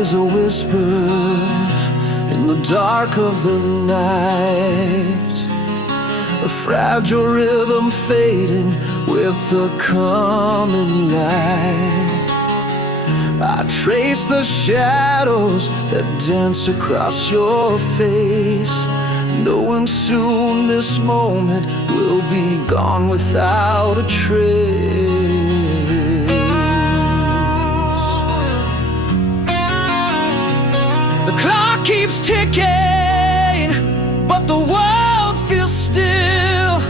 is a whisper in the dark of the night, a fragile rhythm fading with the coming light. I trace the shadows that dance across your face, knowing soon this moment will be gone without a trace. The clock keeps ticking, but the world feels still,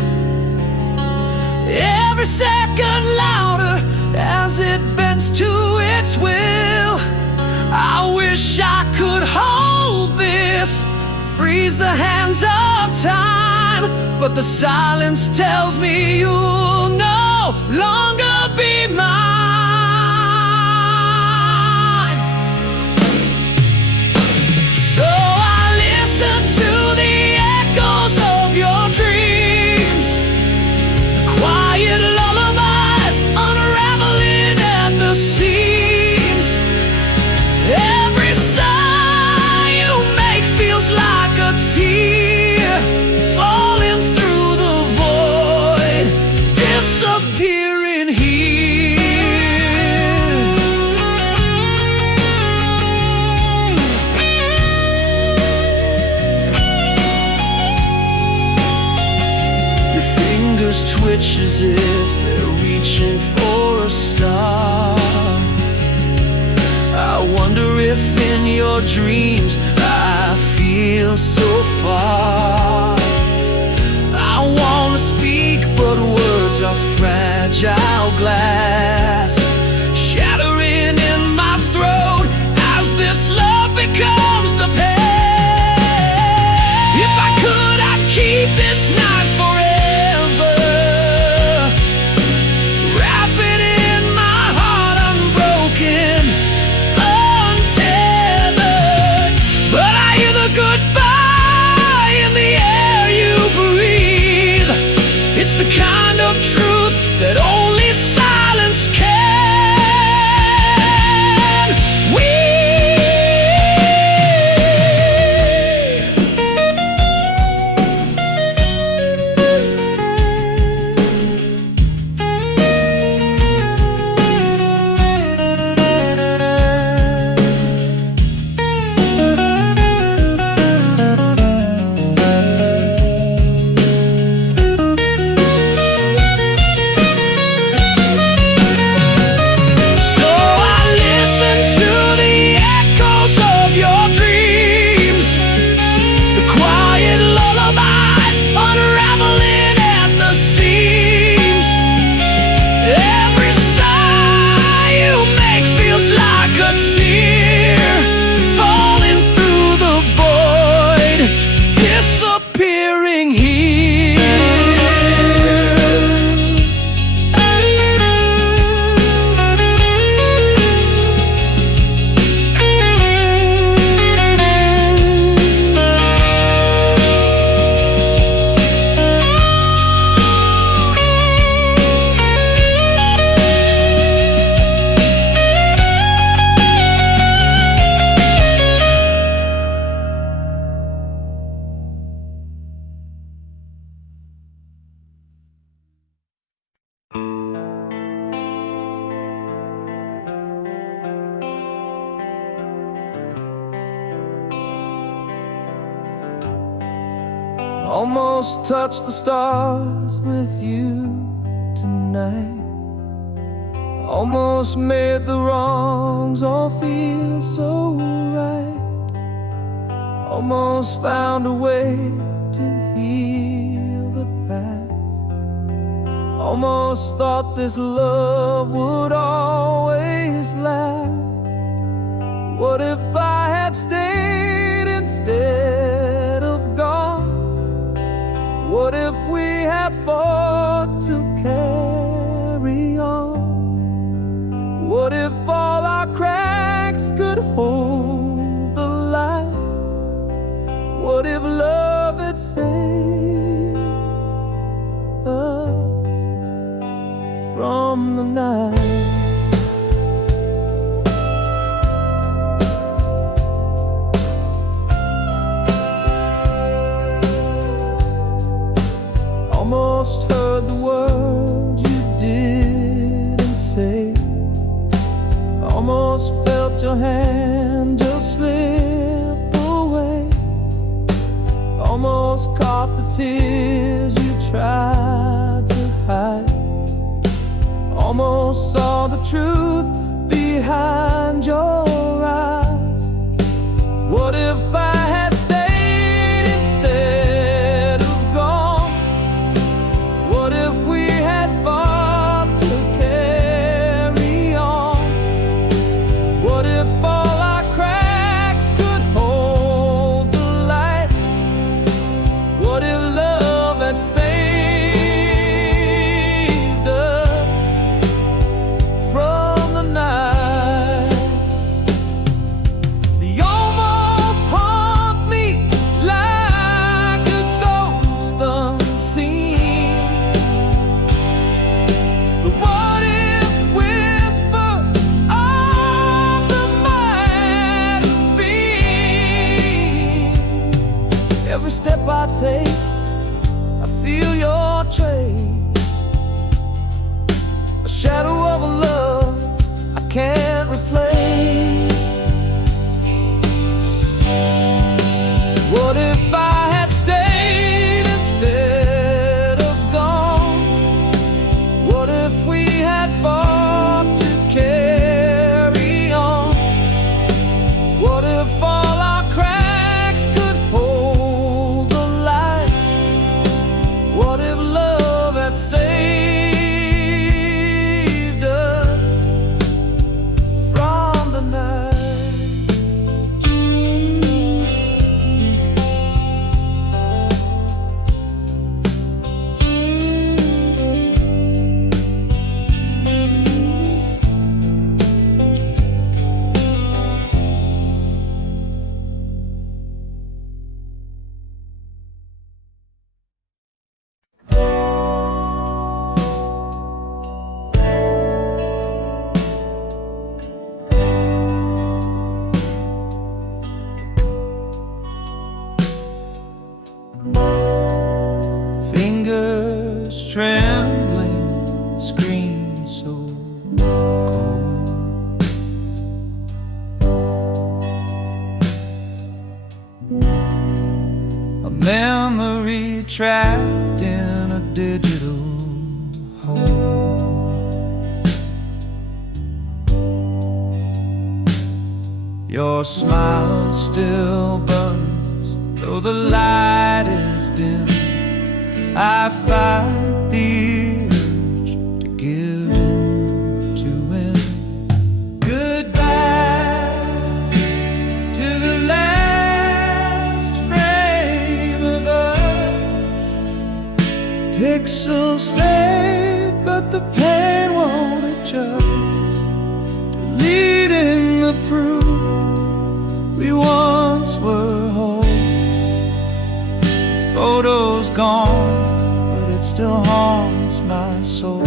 every second louder as it bends to its will. I wish I could hold this, freeze the hands of time, but the silence tells me you'll no longer be mine. So I listen to the echoes of your dreams, quiet lullabies unraveling at the seams. Every sigh you make feels like a tear falling through the void, disappearing here. Your fingers twitch as if they're reaching for a star. I wonder if in your dreams I feel so far. I want to speak, but words are fragile glass, shattering in my throat as this love becomes the pain. If I could, I'd keep this night forever, wrap it in my heart unbroken, untethered. But I hear the goodbye in the air you breathe. It's the kind of truth that only silence can. Almost touch the stars with you tonight, almost made the wrongs all feel so right, almost found a way to heal the past, almost thought this love would always last. What if I had stayed instead of gone? What if we had fought to carry on? What if all our cracks could hold the light? What if love had saved us from the night? let your hand just slip away. Almost caught the tears you tried to hide. Almost saw the truth behind your eyes. What if I had stayed instead of gone? What if we had fought to carry on? What if all our cracks could hold the light? What if love had saved us from the night? The almost haunt me like a ghost unseen. The what if whisper of the might have been. Every step I take, I feel your trace, a shadow of a love I can't replace. What if I had stayed instead of gone? What if we had fought to carry on? What if all our cracks could hold the light? What if love had saved us from the night? Fingers trembling, screen so cold. A memory trapped in a digital hole. Your smile still burns, though the light is dim. I fight the urge to give in to win. Goodbye to the last frame of us. Pixels fade, but the pain won't adjust. Deleting the proof we once were whole. The photo's gone, it still haunts my soul.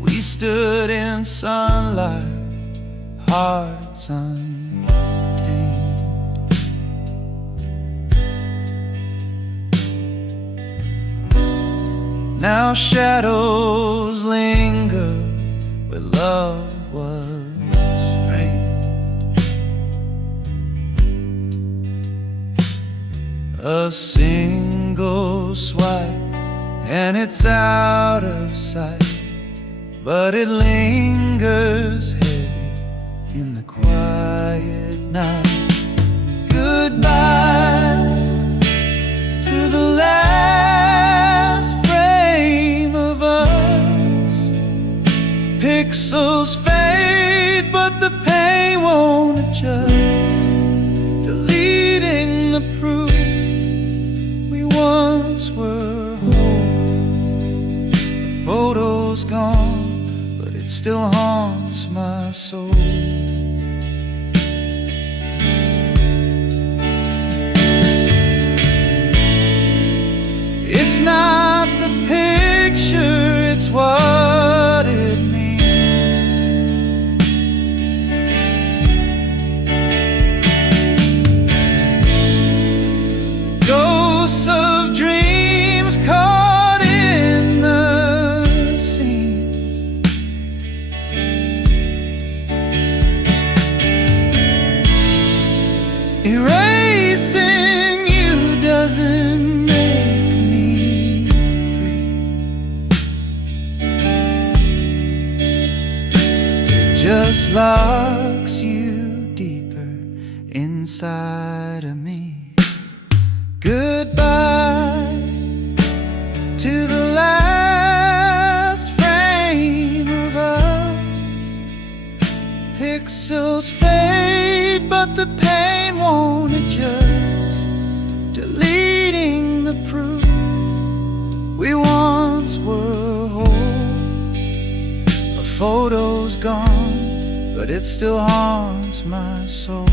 We stood in sunlight, hearts untamed. Now shadows linger where love was framed. A single swipe and it's out of sight, but it lingers heavy in the quiet night. Goodbye to the last frame of us. Pixels fade, but the pain won't adjust. Deleting the proof we once were whole. The photo's gone, but it still haunts my soul. It's not the picture, it's what it means. Ghosts of dreams caught in just locks you deeper inside of me. Goodbye to the last frame of us. Pixels fade, but the pain won't adjust, deleting the proof we once were whole. A photo's gone, but it still haunts my soul.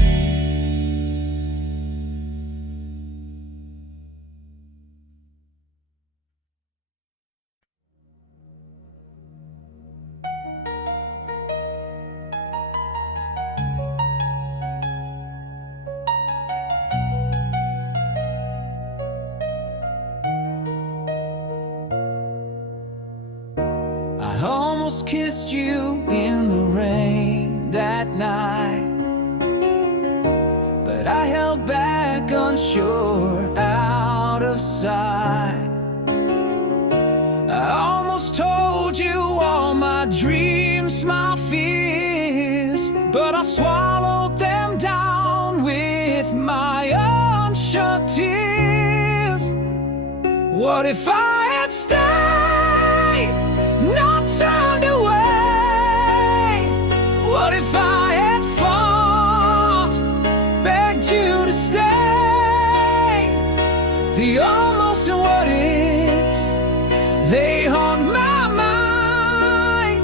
I almost kissed you in the rain that night, but I held back, unsure, out of sight. I almost told you all my dreams, my fears, but I swallowed them down with my unshut tears. What if I had stayed, not turned away? What if I had fought, begged you to stay? The almost and what ifs, they haunt my mind.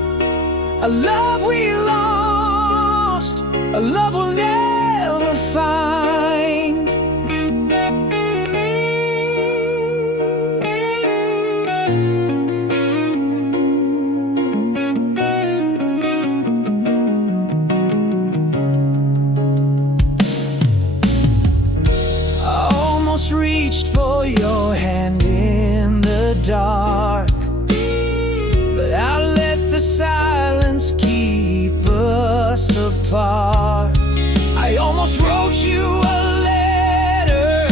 A love we lost, a love we'll never find. Reached for your hand in the dark, but I let the silence keep us apart. I almost wrote you a letter,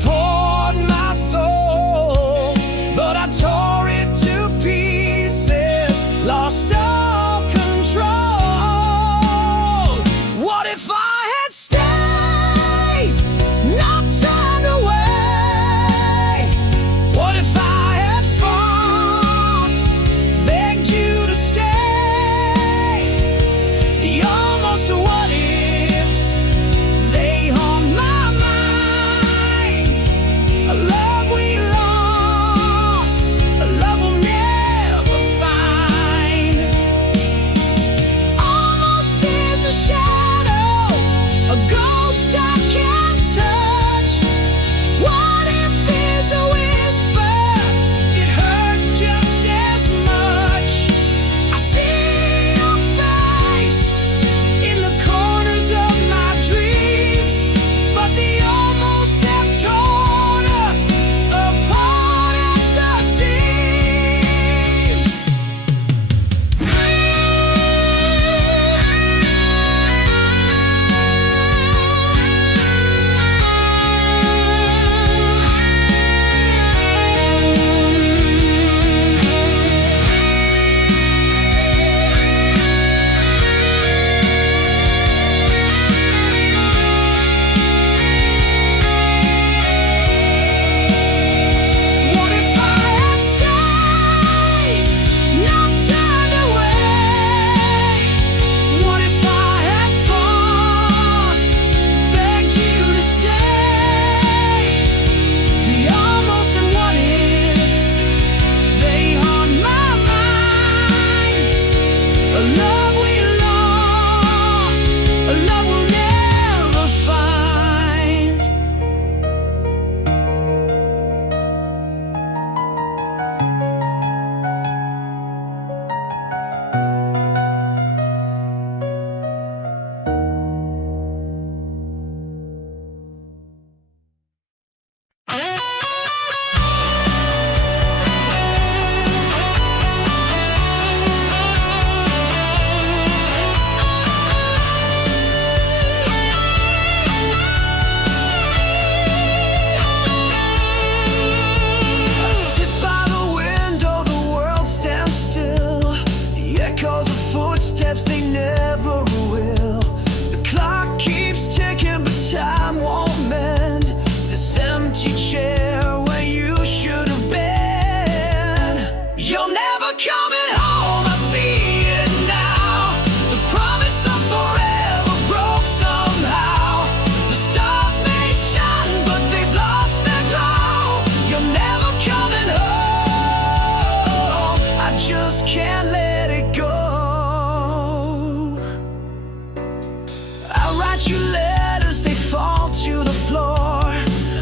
poured my soul, but I tore it to pieces, lost all control. What if I had stayed, not turned away? What if I had fought, begged you to stay? The almost what ifs, they haunt my mind. A love we lost, a love we'll never find. Almost is a shadow, a ghost I can't touch. What if is a whisper, it hurts just as much. I see your face in the corners of my dreams, but the almost have torn us apart at the seams. What if I had stayed, not turned away? What if I had fought, begged you to stay? The almost and what ifs, they haunt my mind. A love we lost, a love we'll never find. footsteps, they never will. The clock keeps ticking, but time won't mend this empty chair where you should have been. You're never coming home, I see it now. The promise of forever broke somehow. The stars may shine, but they've lost their glow. You're never coming home, I just can't let it go. I write you letters, they fall to the floor.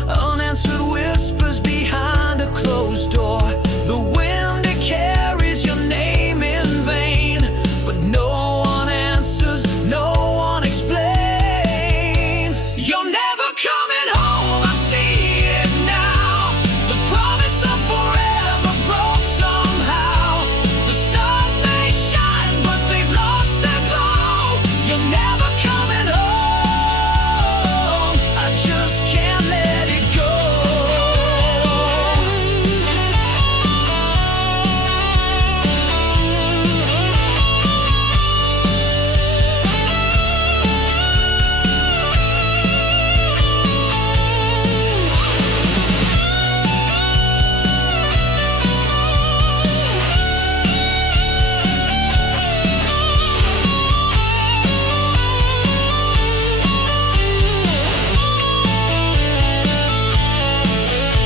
Unanswered whispers behind a closed door. The wind, it carries your name in vain, but no one answers, no one explains. You're never coming home, I see it now. The promise of forever broke somehow. The stars may shine, but they've lost their glow. You're never coming home, I just can't let it go.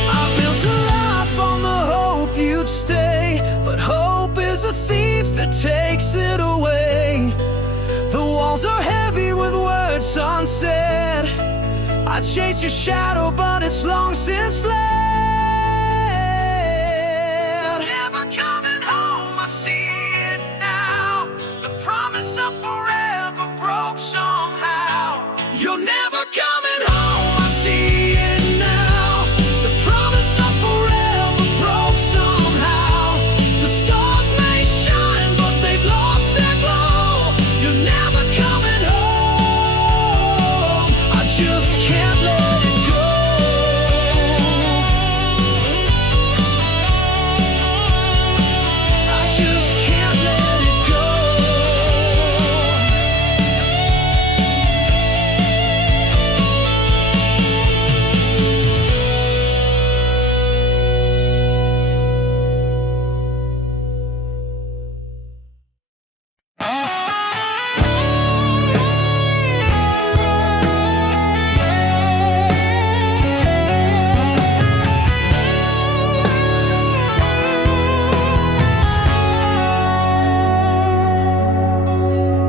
I built a life on the hope you'd stay, but hope is a thief that takes it away. The walls are heavy with words unsaid. I chase your shadow, but it's long since fled. Never coming home, I see it now. The promise of forever broke somehow. You're never coming home, I see it now. The promise of forever broke somehow. The stars may shine, but they've lost their glow. You're never coming home, I just can't let it go. I just can't let it go.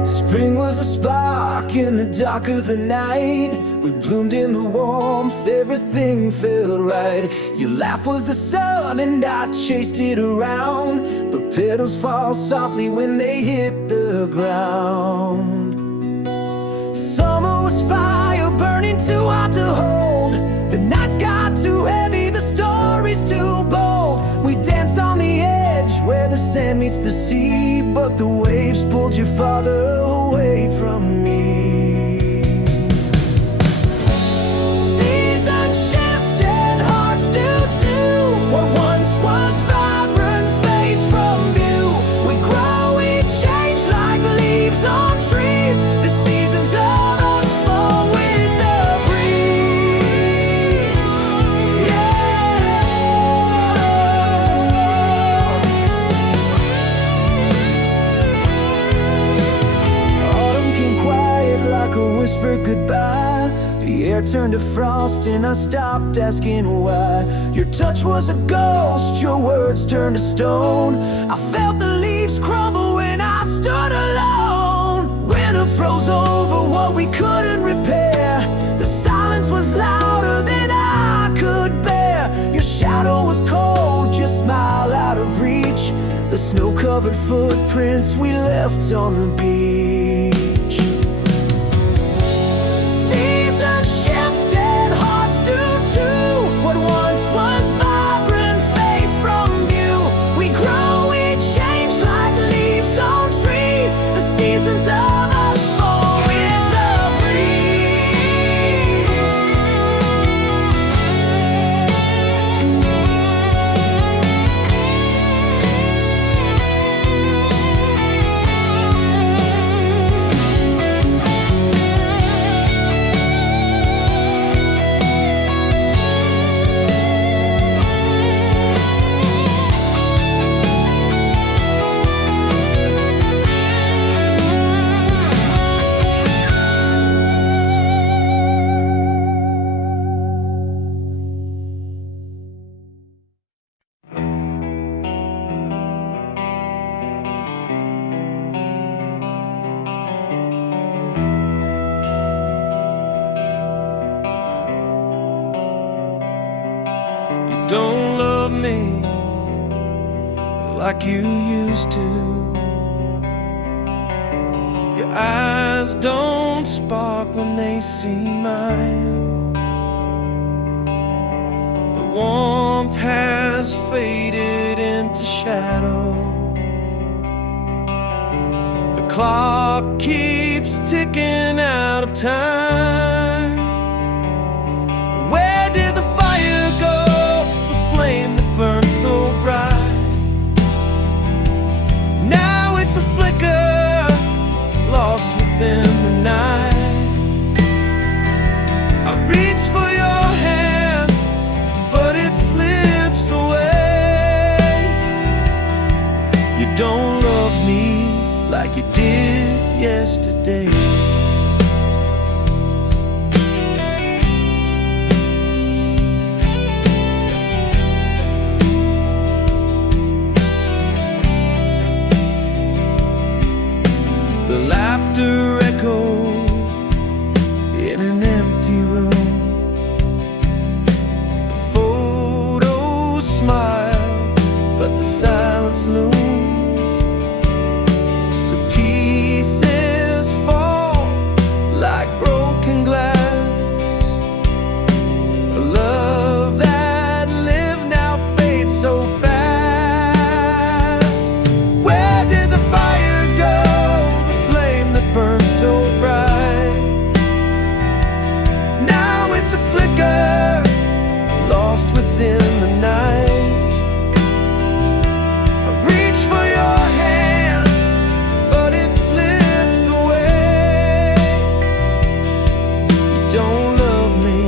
Spring was a spark in the dark of the night. We bloomed in the warmth, everything felt right. Your laugh was the sun and I chased it around, but petals fall softly when they hit the ground. Summer was fire burning too hot to hold. The nights got too heavy, the stories too bold. We danced on the edge where the sand meets the sea, but the waves pulled you farther away from me. Seasons shift and hearts do too. What once was vibrant fades from view. We grow, we change like leaves on trees. The seasons of us fall with the breeze. Autumn came quiet like a whispered goodbye. The air turned to frost and I stopped asking why. Your touch was a ghost, your words turned to stone. I felt the leaves crumble when I stood alone. Winter froze over what we couldn't repair. The silence was louder than I could bear. Your shadow was cold, your smile out of reach. The snow-covered footprints we left on the beach. Seasons shift and hearts do too. What once was vibrant fades from view. We grow, we change like leaves on trees. The seasons of us fall with the breeze. don't love me like you used to. Your eyes don't spark when they see mine. The warmth has faded into shadow. The clock keeps ticking out of time. Where did the fire go? The flame that burned so bright. Now it's a flicker, lost within the night. I reach for your hand, but it slips away. You don't love me like you did yesterday. The laughter echoed in an empty room. The photos smile, but the silence looms. The pieces fall like broken glass. A love that lived now fades so fast. Where did the fire go? Burn so bright. Now it's a flicker, lost within the night. I reach for your hand, but it slips away. You don't love me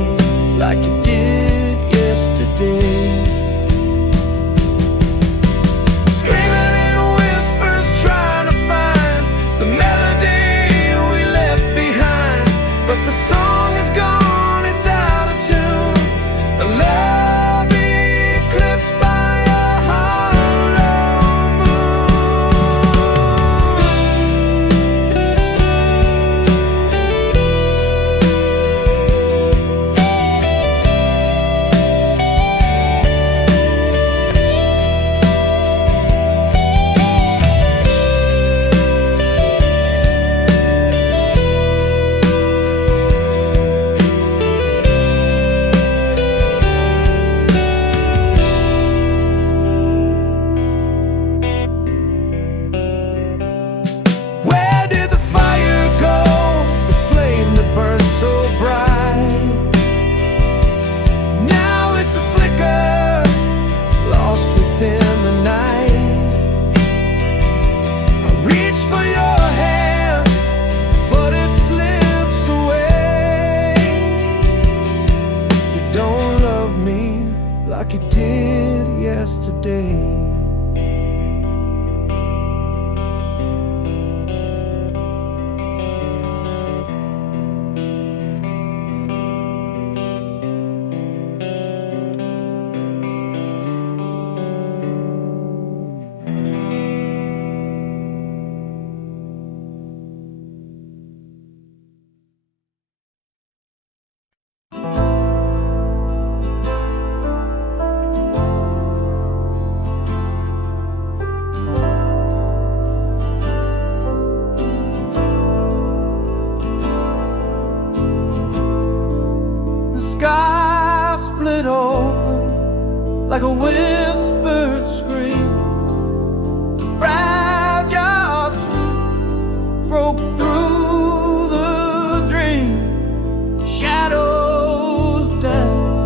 like you did yesterday. Screaming in whispers, trying to find the melody. But the song is gone, it's out of tune. A love eclipsed by a hollow like you did yesterday. Split open like a whispered scream. Fragile truth broke through the dream. Shadows dance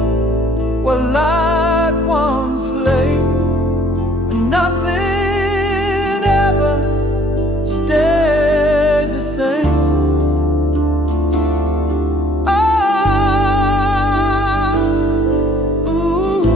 where light once lay, and nothing ever stayed the same. Ooh.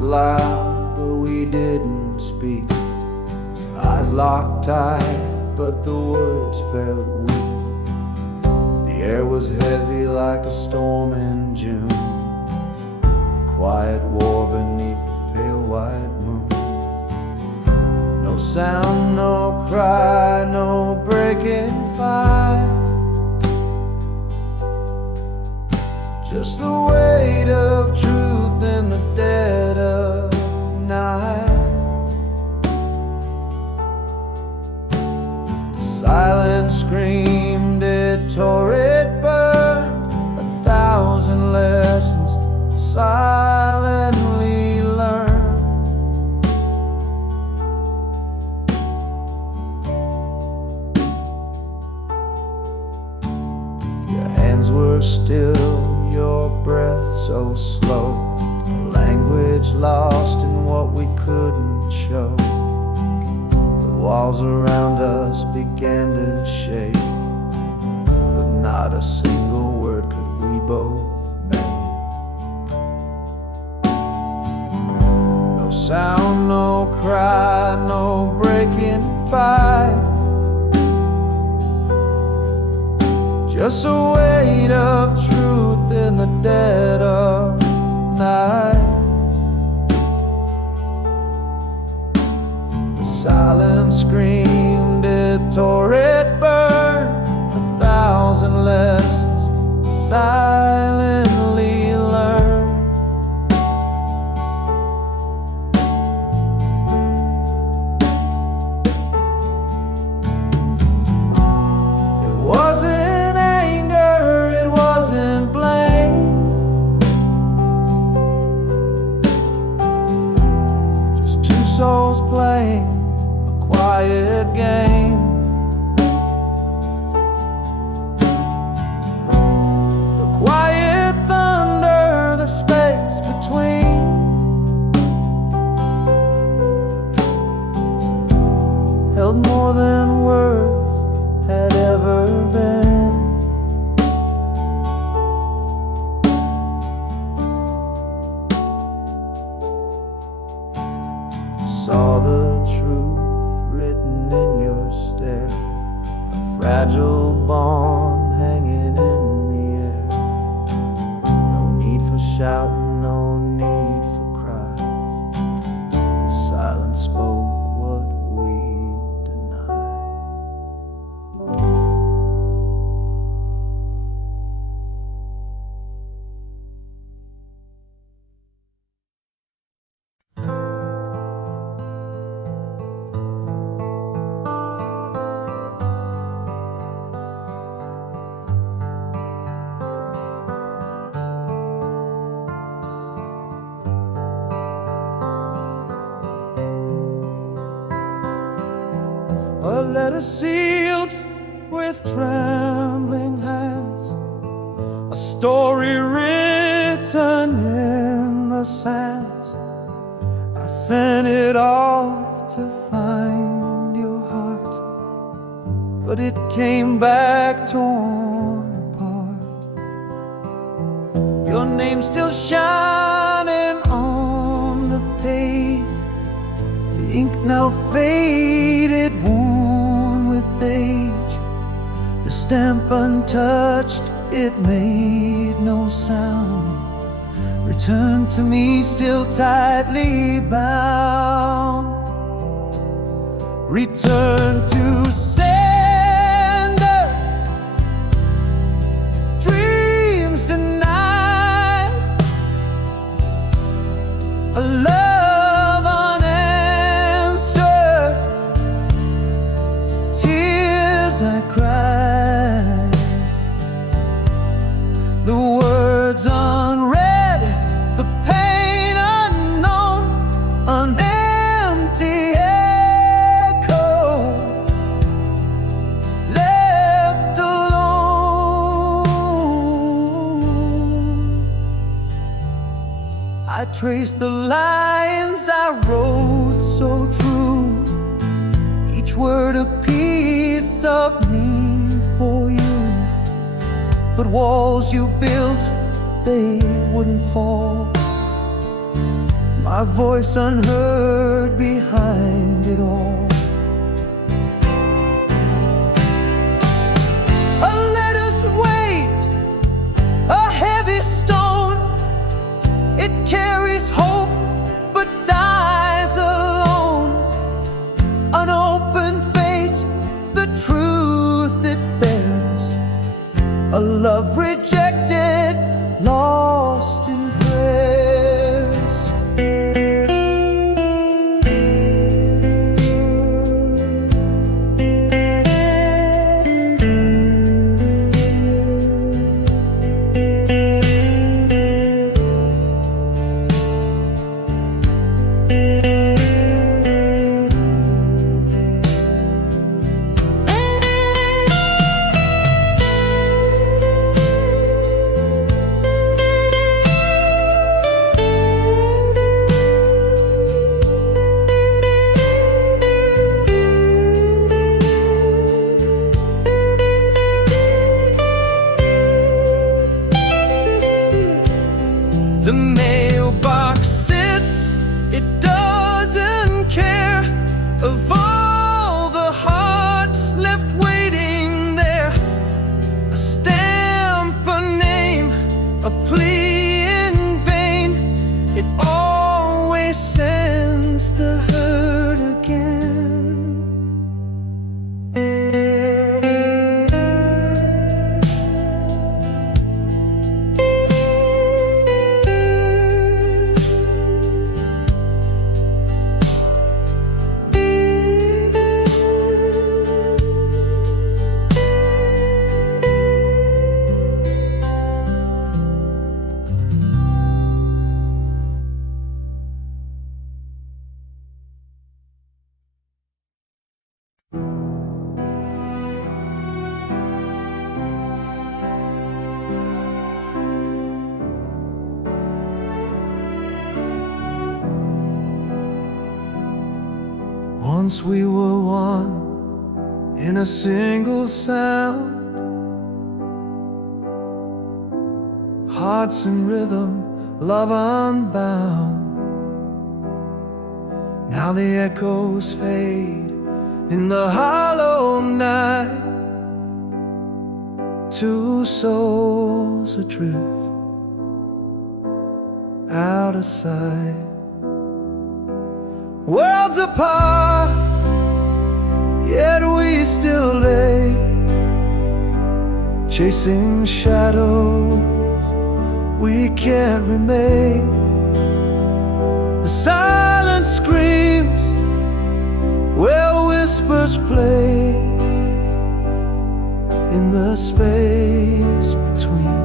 loud, but we didn't speak. Eyes locked tight, but the words felt weak. The air was heavy like a storm in June. Quiet war beneath the pale white moon. No sound, no cry, no breaking fire. Just the weight of truth in the dead of night. The silence screamed, it tore, it burned. 1,000 lessons silently learned. Your hands were still, your breath so slow, language lost in what we couldn't show. The walls around us began to shake, but not a single word could we both make. No sound, no cry, no breaking fight. Just a weight of truth in the dead of night. The silence screamed, it tore, it burned. 1,000 lessons silently learned. It wasn't souls playing a quiet game. The quiet thunder, the space between. Held more than words had ever been. Saw the truth written in your stare, a fragile bond hanging in the air. No need for shouting, no need for cries. The silence spoke what we denied. A letter sealed with trembling hands, a story written in the sands. I sent it off to find your heart, but it came back torn apart. Your name's still shining on the page, the ink now faded, worn with age. The stamp untouched, it made no sound. Return to me still tightly bound. Return to sender, dreams denied, a love unanswered, tears I cried, the words unread, the pain unknown, an empty echo, left alone. I trace the lines I wrote so true, each word a piece of me for you. But walls you built, they wouldn't fall. my voice unheard behind it all. A letter's weight, a heavy stone, it carries hope but dies alone. An open fate, the truth it bears, a love rejected, lost in prayers. The mailbox sits, it doesn't care of all the hearts left waiting there. A stamp, a name, a plea in vain, it always sends the hurt again. Once we were one in a single sound, hearts in rhythm, love unbound. Now the echoes fade in the hollow night, two souls adrift, out of sight. Worlds apart, yet we still lay, chasing shadows we can't remain. The silence screams where whispers play, in the space between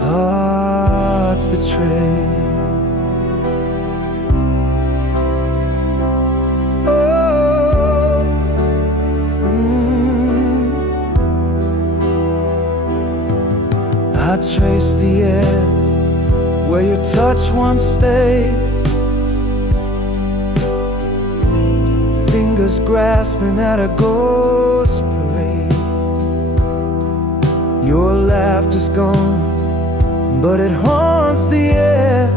hearts betrayed. I trace the air where your touch once stayed, fingers grasping at a ghost parade. Your laughter's gone, but it haunts the air,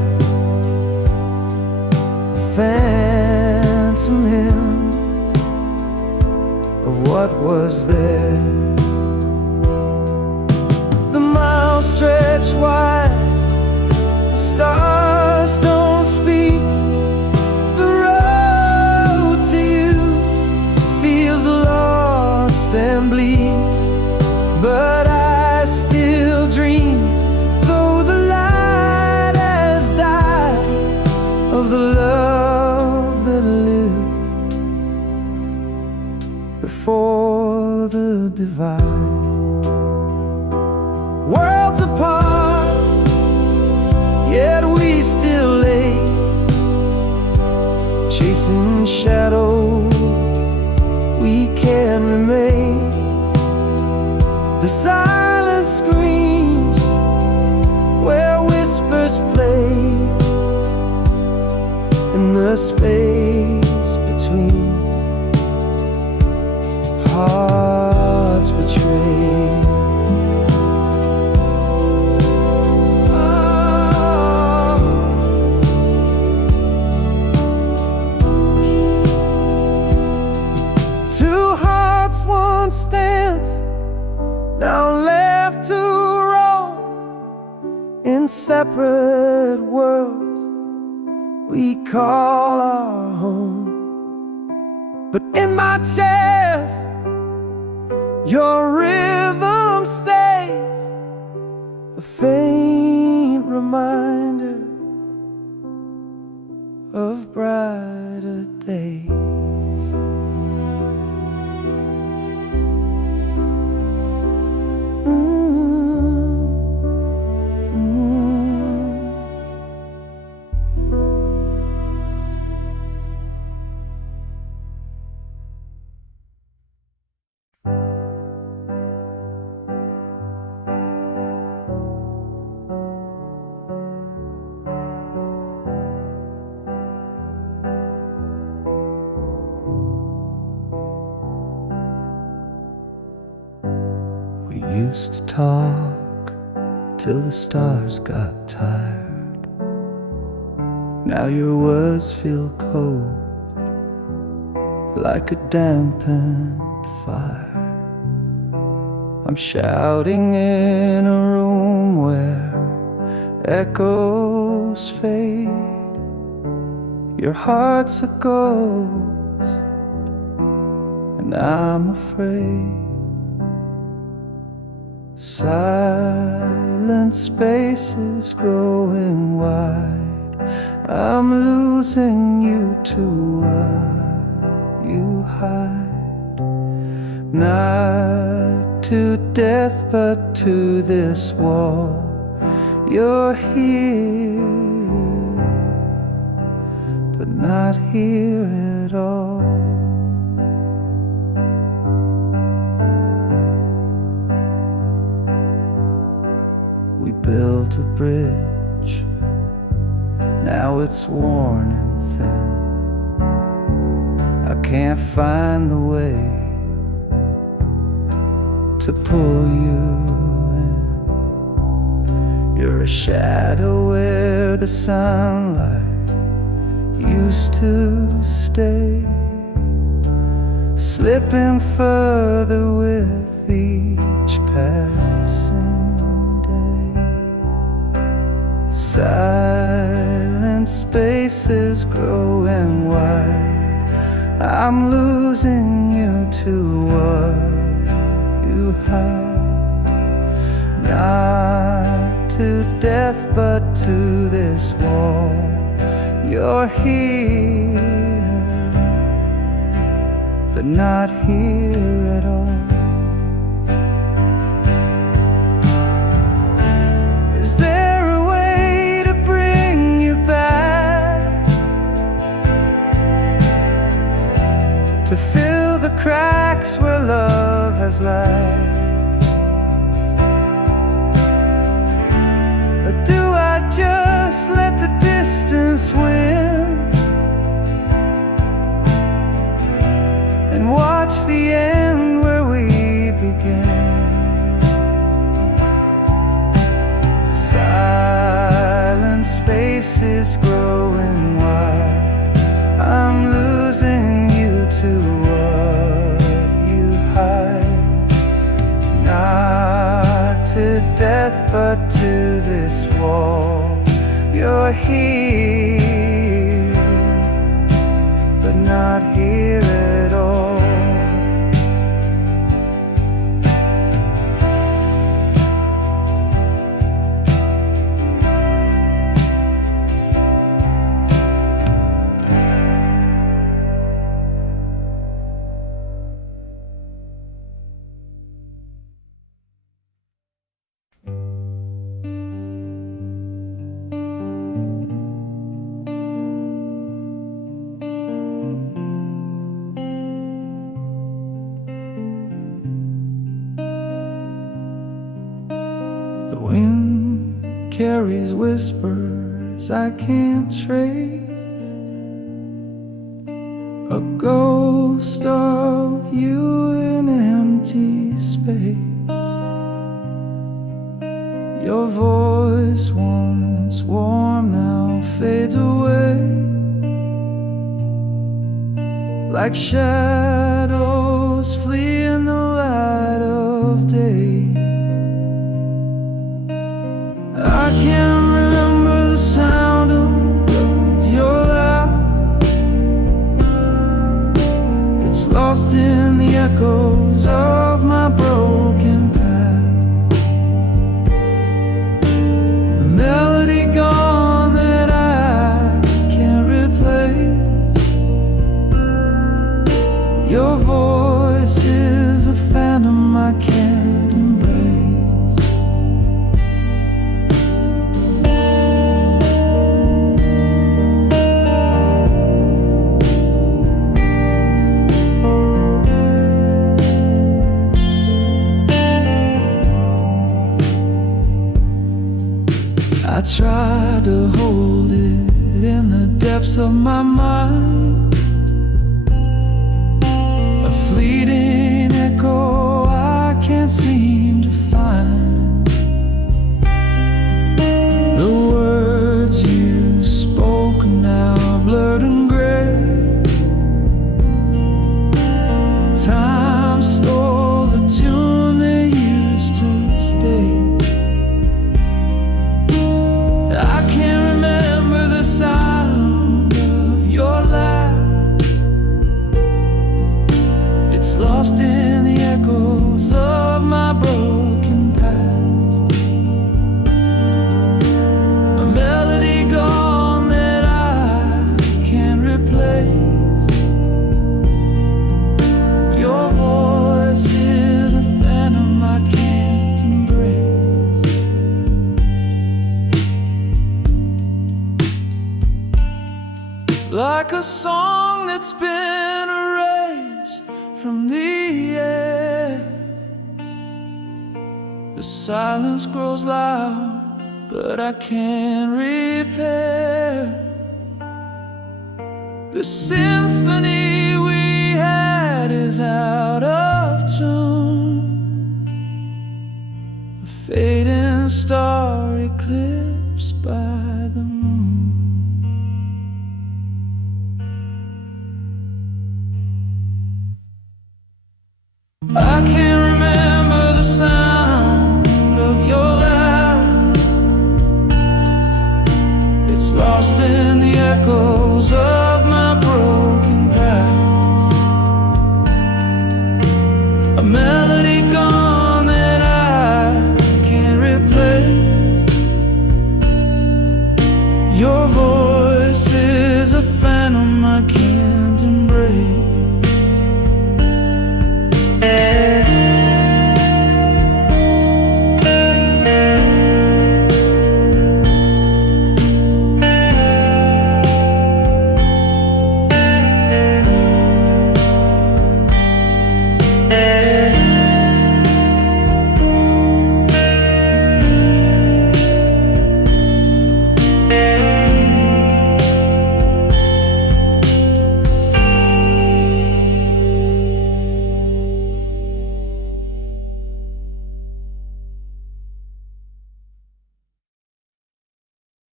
a phantom hymn of what was there. Stretch wide, the stars don't speak. The road to you feels lost and bleak, but I still dream, though the light has died, of the love that lived before the divide. Worlds apart, yet we still lay, chasing shadows we can't remain. The silence screams where whispers play, in the space between hearts betrayed. in separate worlds we call our home. But in my chest, your rhythm stays, a faint reminder of brighter days. We used to talk till the stars got tired. Now your words feel cold, like a dampened fire. I'm shouting in a room where echoes fade. Your heart's a ghost, and I'm afraid. Silent spaces growing wide. I'm losing you to what you hide. Not to death but to this wall. You're here, but not here at all. We built a bridge, now it's worn and thin. I can't find the way to pull you in. You're a shadow where the sunlight used to stay, slipping further with each passing. Silent spaces growing wide. I'm losing you to what you hide. Not to death but to this wall. You're here, but not here at all. To fill the cracks where love has laid? Or do I just let the distance win and watch the end where we begin? Silent spaces growing wide. I'm losing to what you hide. Not to death but to this wall. You're here, but not here at all. The wind carries whispers I can't trace, a ghost of you in an empty space. Your voice once warm now fades away, like shadows flee in the light of day. I can't tried to hold it in the depths of my mind, a fleeting echo I can't seem to find. The words you spoke now blurred and gray. Time stole the tune they used to stay. I can't remember the sound of your laugh. It's lost in the echoes of my broken past. A melody gone that I can't replace. Your voice is a phantom I can't embrace. Like a song that's been erased from the air, the silence grows loud, but I can't repair the symphony we had is out of tune. A fading star eclipsed by the moon. I can't